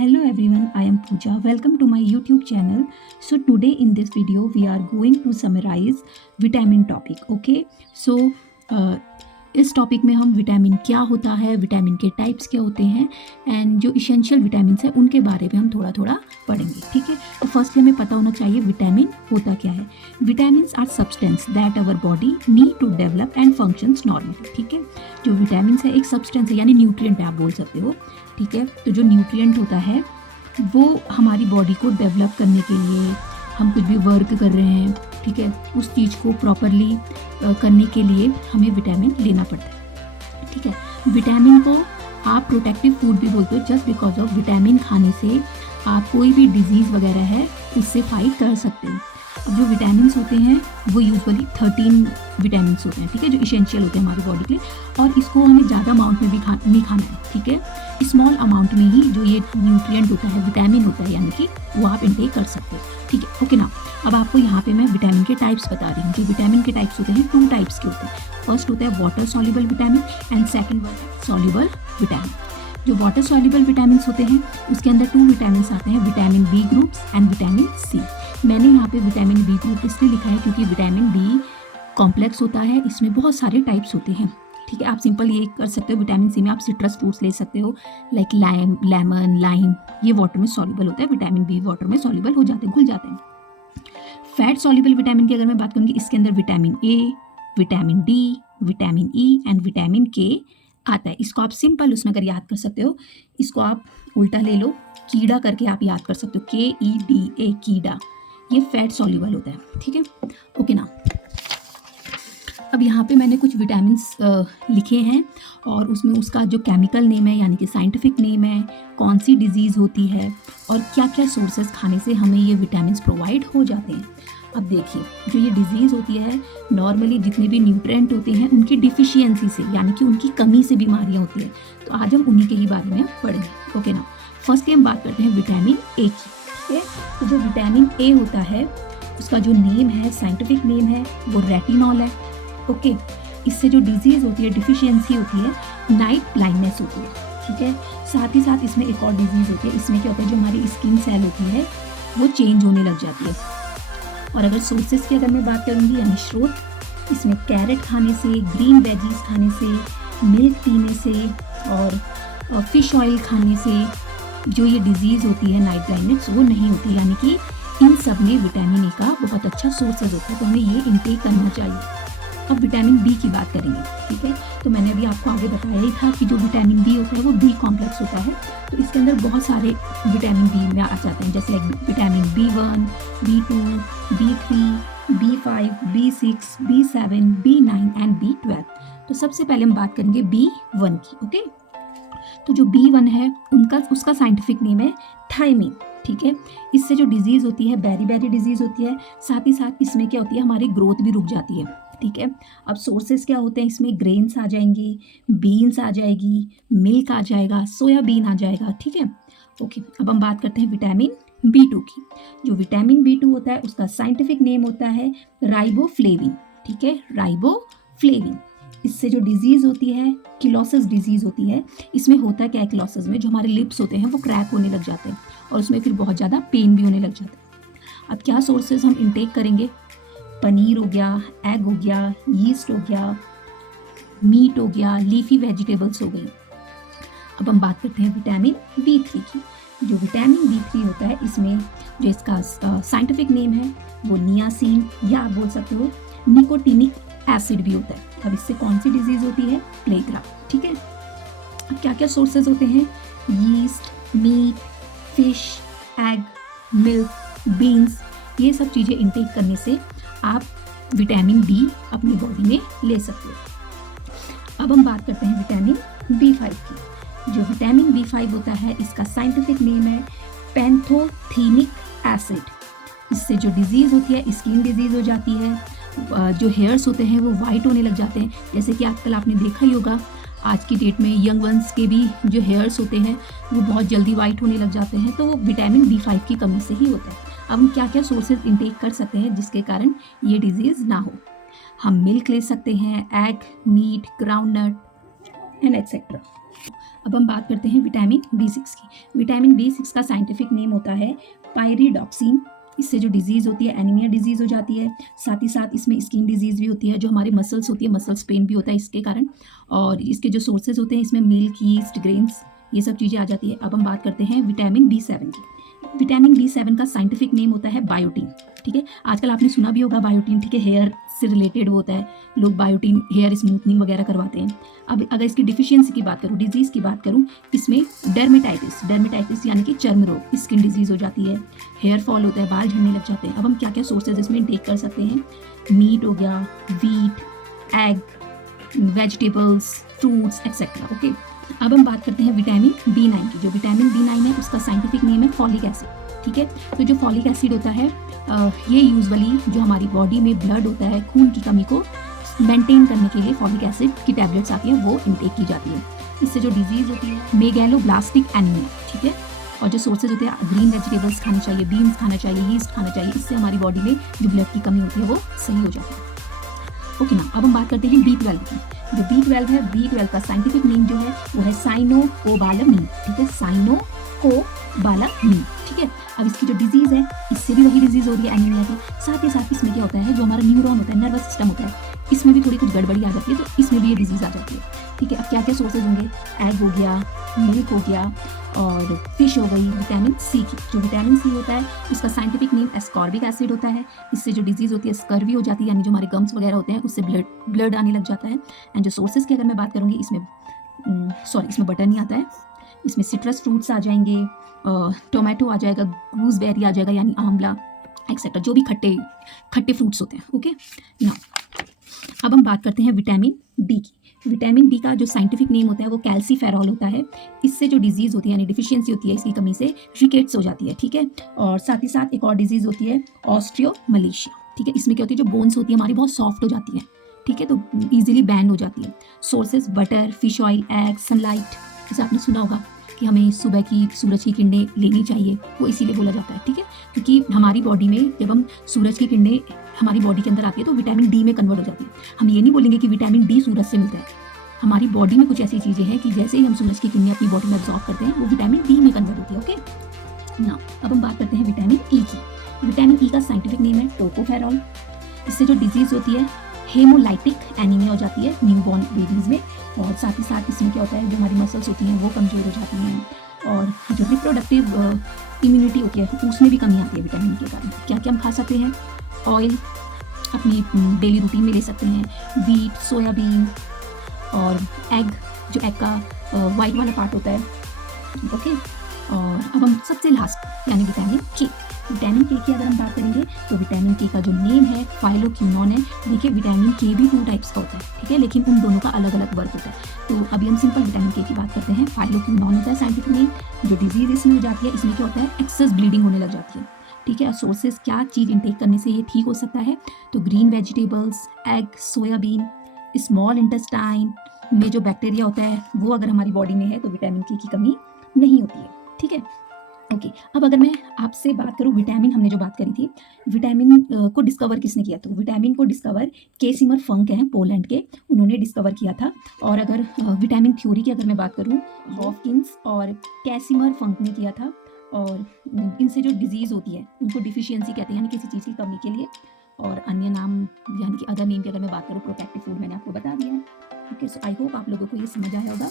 Hello everyone, I am Pooja. Welcome to my YouTube channel. So today in this video we are going to summarize vitamin topic. Okay, so इस topic में हम vitamin क्या होता है, vitamin के types क्या होते हैं एंड जो इसेंशियल विटामिन्स हैं उनके बारे में हम थोड़ा थोड़ा पढ़ेंगे. ठीक है, तो फर्स्टली हमें पता होना चाहिए विटामिन होता क्या है. Vitamins are substance that our body need to develop and functions normally. ठीक है, जो विटामिन्स है एक सब्सटेंस है यानी न्यूट्रिएंट है, आप बोल सकते हो. ठीक है, तो जो न्यूट्रिएंट होता है वो हमारी बॉडी को डेवलप करने के लिए, हम कुछ भी वर्क कर रहे हैं, ठीक है, उस चीज़ को प्रॉपरली करने के लिए हमें विटामिन लेना पड़ता है. ठीक है, विटामिन को आप प्रोटेक्टिव फूड भी बोलते हो जस्ट बिकॉज ऑफ विटामिन खाने से आप कोई भी डिजीज़ वगैरह है उससे फाइट कर सकते हो. अब जो विटामिन्स होते हैं वो यूजुअली 13 विटामिन्स होते हैं. ठीक है, जो इसेंशियल होते हैं हमारी बॉडी के लिए, और इसको हमें ज़्यादा अमाउंट में भी नहीं खाना है. ठीक है, स्मॉल अमाउंट में ही जो ये न्यूट्रिएंट होता है, विटामिन होता है, यानी कि वो आप इनटेक कर सकते हो. ठीक है, ओके ना. अब आपको यहाँ पे मैं विटामिन के टाइप्स बता रही हूँ. जो विटामिन के टाइप्स होते हैं 2 टाइप्स के होते हैं. फर्स्ट होता है water soluble vitamin and second soluble vitamin. जो वाटर सॉल्युबल विटामिन होते हैं उसके अंदर 2 विटामिन आते हैं, vitamin B groups and vitamin C. मैंने यहाँ पे विटामिन बी ग्रुप इसलिए लिखा है क्योंकि विटामिन बी कॉम्प्लेक्स होता है, इसमें बहुत सारे टाइप्स होते हैं. ठीक है, आप सिंपल ये कर सकते हो. विटामिन सी में आप सिट्रस फ्रूट्स ले सकते हो लाइक लेमन, लाइम. ये वाटर में सॉल्युबल होता है. विटामिन बी वाटर में सॉल्युबल हो जाते हैं, घुल जाते हैं. फैट सॉल्युबल विटामिन की अगर मैं बात करूँगी, इसके अंदर vitamin A, vitamin D, vitamin E and vitamin के आता है. इसको आप सिंपल उसमें अगर याद कर सकते हो, इसको आप उल्टा ले लो, कीड़ा करके आप याद कर सकते हो, KEDA, कीड़ा. ये फैट सॉल्युबल होता है. ठीक है, ओके ना. अब यहाँ पे मैंने कुछ विटामिन्स लिखे हैं और उसमें उसका जो केमिकल नेम है यानी कि साइंटिफिक नेम है, कौन सी डिजीज़ होती है और क्या क्या सोर्सेज खाने से हमें ये विटामिन्स प्रोवाइड हो जाते हैं. अब देखिए, जो ये डिजीज़ होती है नॉर्मली जितने भी न्यूट्रिएंट होते हैं उनकी डिफिशियंसी से यानी कि उनकी कमी से बीमारियाँ होती हैं. तो आज हम उन्हीं के ही बारे में पढ़ेंगे. ओके ना. फर्स्टली हम बात करते हैं विटामिन ए की. ठीक है, तो जो विटामिन ए होता है उसका जो नेम है, साइंटिफिक नेम है, वो रेटिनॉल है. ओके, इससे जो डिजीज़ होती है, डिफिशियंसी होती है, नाइट ब्लाइंडनेस होती है. ठीक है, साथ ही साथ इसमें एक और डिजीज़ होती है. इसमें क्या होता है, जो हमारी स्किन सेल होती है वो चेंज होने लग जाती है. और अगर सोर्सेज की अगर मैं बात करूँगी यानी स्रोत, इसमें कैरेट खाने से, ग्रीन वेजीज खाने से, मिल्क पीने से और फिश ऑयल खाने से जो ये डिजीज़ होती है नाइट ब्लाइंडनेस वो नहीं होती. यानी कि इन सब में विटामिन ए का बहुत अच्छा सोर्सेज होता है, तो हमें ये इनटेक करना चाहिए. अब विटामिन बी की बात करेंगे. ठीक है, तो मैंने अभी आपको आगे बताया ही था कि जो विटामिन बी होता है वो बी कॉम्प्लेक्स होता है. तो इसके अंदर बहुत सारे विटामिन बी में आ जाते हैं, जैसे vitamin B1, B2, B3, B5, B6, B7, B9 and B12. तो सबसे पहले हम बात करेंगे B1 की. ओके, तो जो B1 है उसका साइंटिफिक नेम है थायमीन. ठीक है, इससे जो डिजीज़ होती है बेरी डिजीज़ होती है. साथ ही साथ इसमें क्या होती है, हमारी ग्रोथ भी रुक जाती है. ठीक है, अब सोर्सेज क्या होते हैं, इसमें ग्रेन्स आ जाएंगी, बीन्स आ जाएगी, मिल्क आ जाएगा, सोयाबीन आ जाएगा. ठीक है, ओके. अब हम बात करते हैं विटामिन B2 की. जो विटामिन B2 होता है उसका साइंटिफिक नेम होता है राइबोफ्लेविन. ठीक है, राइबोफ्लेविन. इससे जो डिजीज़ होती है किलोसिस डिजीज़ होती है. इसमें होता है क्या, किलोसिस में जो हमारे लिप्स होते हैं वो क्रैक होने लग जाते हैं और उसमें फिर बहुत ज़्यादा पेन भी होने लग जाता है. अब क्या सोर्सेज हम इंटेक करेंगे, पनीर हो गया, एग हो गया, यीस्ट हो गया, मीट हो गया, लीफी वेजिटेबल्स हो गई. अब हम बात करते हैं विटामिन B3 की. जो विटामिन B3 होता है इसमें जो इसका साइंटिफिक नेम है वो नियासिन या आप बोल सकते हो निकोटिनिक एसिड भी होता है. अब इससे कौन सी डिजीज़ होती है, प्लेग. ठीक है, अब क्या क्या सोर्सेज होते हैं, yeast, meat, fish, egg, milk, beans. ये सब चीज़ें इंटेक करने से आप विटामिन बी अपनी बॉडी में ले सकते हो. अब हम बात करते हैं विटामिन B5 की. जो विटामिन B5 होता है इसका साइंटिफिक नेम है पैंथोथेनिक एसिड. इससे जो डिजीज़ होती है, स्किन डिजीज़ हो जाती है, जो हेयर्स होते हैं वो वाइट होने लग जाते हैं. जैसे कि आजकल आपने देखा ही होगा, आज की डेट में यंग वंस के भी जो हेयर्स होते हैं वो बहुत जल्दी वाइट होने लग जाते हैं, तो वो विटामिन B5 की कमी से ही होता है. अब हम क्या क्या सोर्सेज इंटेक कर सकते हैं जिसके कारण ये डिजीज़ ना हो. हम मिल्क ले सकते हैं, egg, meat, groundnut and etcetera. अब हम बात करते हैं विटामिन B6 की। विटामिन B6 का साइंटिफिक नेम होता है पायरिडॉक्सिन। इससे जो डिजीज़ होती है एनीमिया डिजीज़ हो जाती है, साथ ही साथ इसमें स्किन डिजीज़ भी होती है, जो हमारे मसल्स होती है मसल्स पेन भी होता है इसके कारण। और इसके जो सोर्सेज होते हैं इसमें मिल्क, यीस्ट, ग्रेन्स, ये सब चीज़ें आ जाती है। अब हम बात करते हैं विटामिन B7 की। विटामिन B7 का साइंटिफिक नेम होता है बायोटीन। ठीक है, आजकल आपने सुना भी होगा बायोटीन। ठीक है, हेयर से रिलेटेड होता है, लोग बायोटीन हेयर स्मूथनिंग वगैरह करवाते हैं। अब अगर इसकी डिफिशियंसी की बात करूँ, डिजीज़ की बात करूँ, इसमें डर्मेटाइटिस यानी कि चर्म रोग, स्किन डिजीज़ हो जाती है, हेयर फॉल होता है, बाल झड़ने लग जाते हैं। अब हम क्या क्या सोर्सेज इसमें इंटेक कर सकते हैं? मीट हो गया, wheat, egg, vegetables, fruits etcetera. Okay, अब हम बात करते हैं विटामिन B9 की। जो विटामिन B9 है उसका साइंटिफिक नेम है फॉलिक एसिड। ठीक है, तो जो फॉलिक एसिड होता है ये यूजुअली जो हमारी बॉडी में ब्लड होता है, खून की कमी को मेंटेन करने के लिए फॉलिक एसिड की टैबलेट्स आती हैं, वो इनटेक की जाती है। इससे जो डिजीज़ होती है मेगैलोब्लास्टिक एनीमिया। ठीक है, और जो सोर्सेज होते हैं ग्रीन वेजिटेबल्स खाने चाहिए, बीन्स खाना चाहिए, यीस्ट खाना चाहिए। इससे हमारी बॉडी में जो ब्लड की कमी होती है वो सही हो जाती है। ओके ना, अब हम बात करते हैं B12 की। जो B12 है, B12 का साइंटिफिक नेम जो है वो है साइनोकोबालामीन। ठीक है, साइनोकोबालामीन। ठीक है, अब इसकी जो डिजीज़ है इससे भी वही डिजीज़ हो रही है एनीमिया की। साथ ही साथ इसमें क्या होता है, जो हमारा न्यूरॉन होता है, नर्वस सिस्टम होता है, इसमें भी थोड़ी कुछ गड़बड़ी आ जाती है, तो इसमें भी ये डिजीज़ आ जाती है। ठीक है, अब क्या क्या सोर्सेज होंगे? एग हो गया, मिल्क हो गया और फिश हो गई। विटामिन C की, जो विटामिन C होता है उसका साइंटिफिक नेम एस्कॉर्बिक एसिड होता है। इससे जो डिजीज़ होती है स्कर्वी हो जाती है, यानी जो हमारे गम्स वगैरह होते हैं उससे ब्लड आने लग जाता है। एंड जो सोर्सेज की अगर मैं बात करूँगी, इसमें इसमें बटर नहीं आता है, इसमें सिट्रस फ्रूट्स आ जाएंगे, टोमेटो आ जाएगा, गूसबेरी आ जाएगा यानी आंवला एक्सेट्रा, जो भी खट्टे खट्टे फ्रूट्स होते हैं। ओके ना, अब हम बात करते हैं विटामिन D की। विटामिन D का जो साइंटिफिक नेम होता है वो कैल्सीफेरॉल होता है। इससे जो डिजीज़ होती है यानी डिफिशियंसी होती है, इसकी कमी से रिकेट्स हो जाती है। ठीक है, और साथ ही साथ एक और डिजीज़ होती है ऑस्टियोमलेशिया। ठीक है, इसमें क्या होती है, जो बोन्स होती है हमारी बहुत सॉफ्ट हो जाती है। ठीक है, तो ईजिली बैंड हो जाती है। Sources butter, fish oil, egg, sunlight. जैसे आपने सुना होगा कि हमें सुबह की सूरज की किरणें लेनी चाहिए, वो इसीलिए बोला जाता है। ठीक है, क्योंकि हमारी बॉडी में जब हम सूरज की किरणें हमारी बॉडी के अंदर आती है तो विटामिन D में कन्वर्ट हो जाती है। हम ये नहीं बोलेंगे कि विटामिन D सूरज से मिलता है, हमारी बॉडी में कुछ ऐसी चीज़ें हैं कि जैसे ही हम सूरज की किरणें अपनी बॉडी में अब्जॉर्ब करते हैं वो विटामिन D में कन्वर्ट होती है। ओके ना, अब हम बात करते हैं विटामिन E की। विटामिन E का साइंटिफिक नेम है टोकोफेरॉल। इससे जो डिजीज़ होती है हेमोलाइटिक एनीमिया हो जाती है न्यूबॉर्न बेबीज़ में। और साथ ही साथ इसमें क्या होता है, जो हमारी मसल्स होती हैं वो कमज़ोर हो जाती हैं, और जो रिप्रोडक्टिव इम्यूनिटी होती है उसमें भी कमी आती है विटामिन के कारण। क्या क्या हम खा सकते हैं? ऑयल अपनी डेली रूटीन में ले सकते हैं, वीट, सोयाबीन और एग, जो एग का वाइट वाला पार्ट होता है। ओके, और अब हम सबसे लास्ट यानी विटामिन के। विटामिन के की अगर हम बात करेंगे तो विटामिन के का जो नेम है फाइलोक्विनोन है। देखिए, विटामिन के भी 2 टाइप्स का होता है। ठीक है, लेकिन उन दोनों का अलग अलग वर्क होता है। तो अभी हम सिंपल विटामिन के की बात करते हैं। फाइलोक्विनोन होता है साइंटिफिक नेम। जो डिजीज इसमें हो जाती है, इसमें क्या होता है, एक्सेस ब्लीडिंग होने लग जाती है। ठीक है, सोर्सेज क्या चीज़ इंटेक करने से ये ठीक हो सकता है? तो green vegetables, egg, soybean, small intestine में जो बैक्टीरिया होता है वो अगर हमारी बॉडी में है तो विटामिन के की कमी नहीं होती है। ठीक है, ओके अब अगर मैं आपसे बात करूं, विटामिन हमने जो बात करी थी, विटामिन को डिस्कवर किसने किया? तो विटामिन को डिस्कवर केसिमर फंक हैं पोलैंड के, उन्होंने डिस्कवर किया था। और अगर विटामिन थ्योरी की अगर मैं बात करूं, हॉपकिंस और कैसिमर फंक ने किया था। और इनसे जो डिजीज़ होती है उनको डिफिशियंसी कहते हैं, यानी किसी चीज़ की कमी के लिए। और अन्य नाम यानी कि अदर नेम की अगर मैं बात करूँ, प्रोटेक्टिव फूड मैंने आपको बता दिया है। ओके, सो आई होप आप लोगों को ये समझ आया होगा।